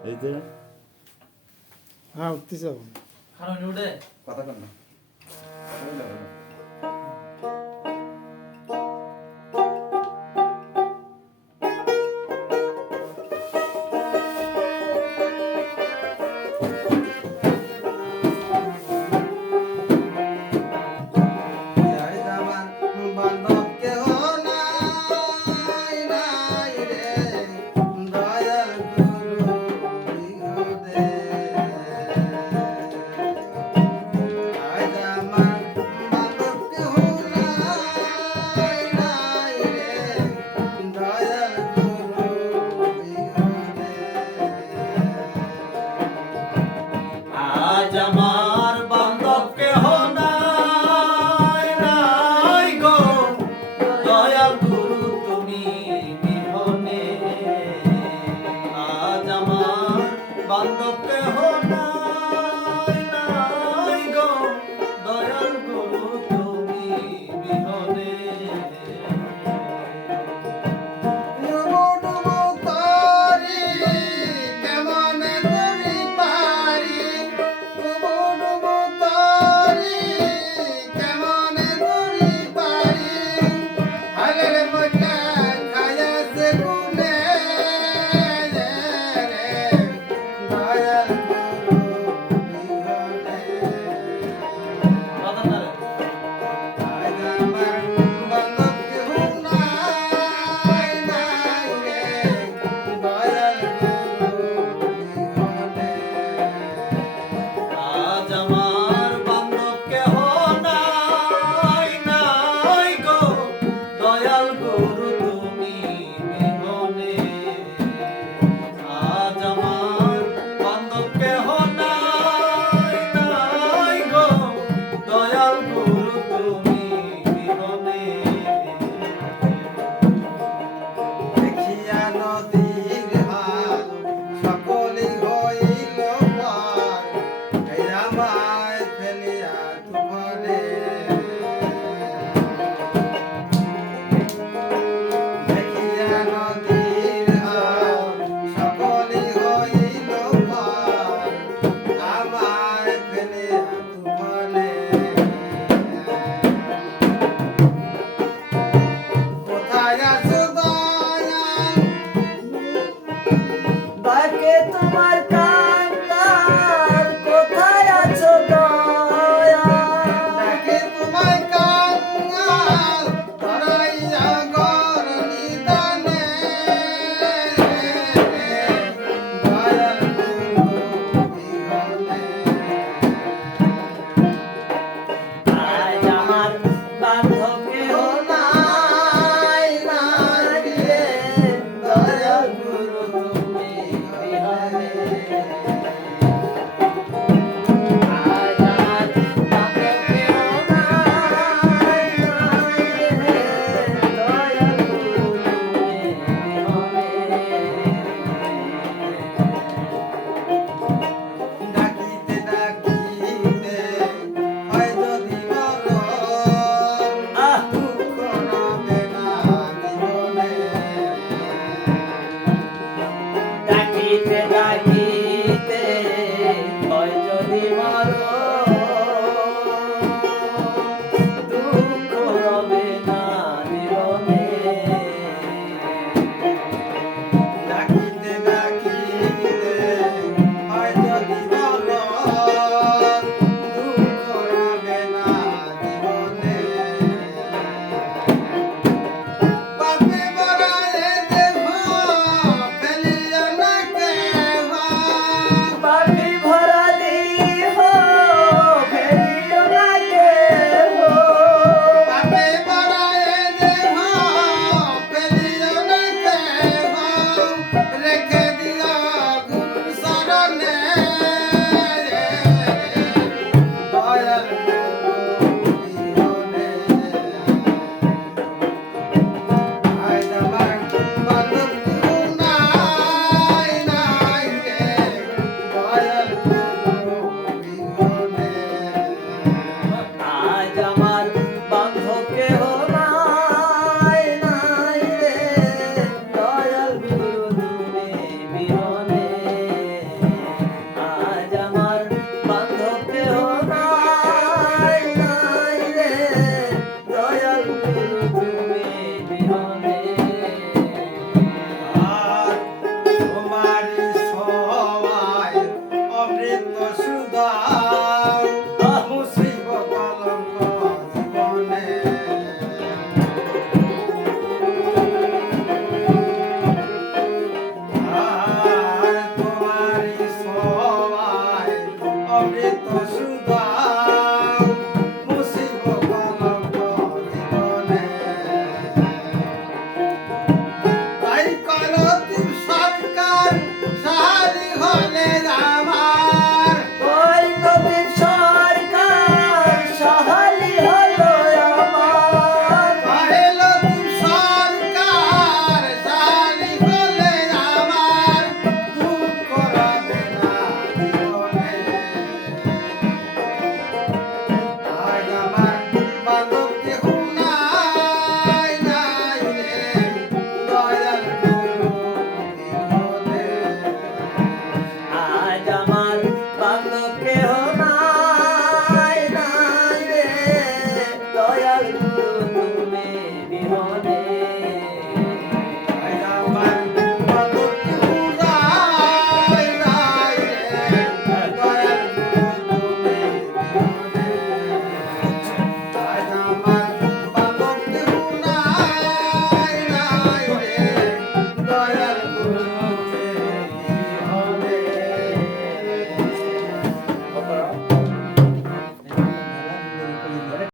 এই যে হ্যাঁ উঠতেছে কারণ উঠে কথা কর না আজ আমার বান্ধব কেহ নাই নাই গো দয়াল গুরু তুমি বিহনে আজ আমার বান্ধব কেহ নাই নাই গো দয়াল গুরু তুমি বিহনে আজ আমার বান্ধব কেহ নাই নাই গো দয়াল গুরু তুমি বিহনে আজ আমার বান্ধব কেহ নাই নাই গো দয়াল গুরু তুমি বিহনে দেখিয়া নদীর হাল সকলে হইল পার এই আমায় ফেলিয়া তুমরে দেখিয়া নদীর হাল সকলে হইল পার আমায় ফেলিয়া তুমরে কোথায় আছো দয়াল বাকে তোমার কান্দার কোথায় আছো দয়া ডাকে তোমায় কাঙ্গাল ধরাইয়া গর নিদানে দয়াল গুরু বিহনে আজ আমার বান্ধব কেহ নাই নাই রে দয়াল গুরু তুমি বিহনে আজ আমার বান্ধব কেহ নাই নাই রে দয়াল গুরু তুমি বিহনে ডাকিতে ডাকিতে হয় যদি মরণ দুঃখ রবে না জীবনে ডাকিতে ডাকিতে হয় যদি মরো দুঃখ রবে না জীবনে ডাকিতে ডাকিতে হয় যদি মরণ দুঃখ রবে না জীবনে পাপে মরায়ে দেহ ফেলিয়া না কেহ হ্যাঁ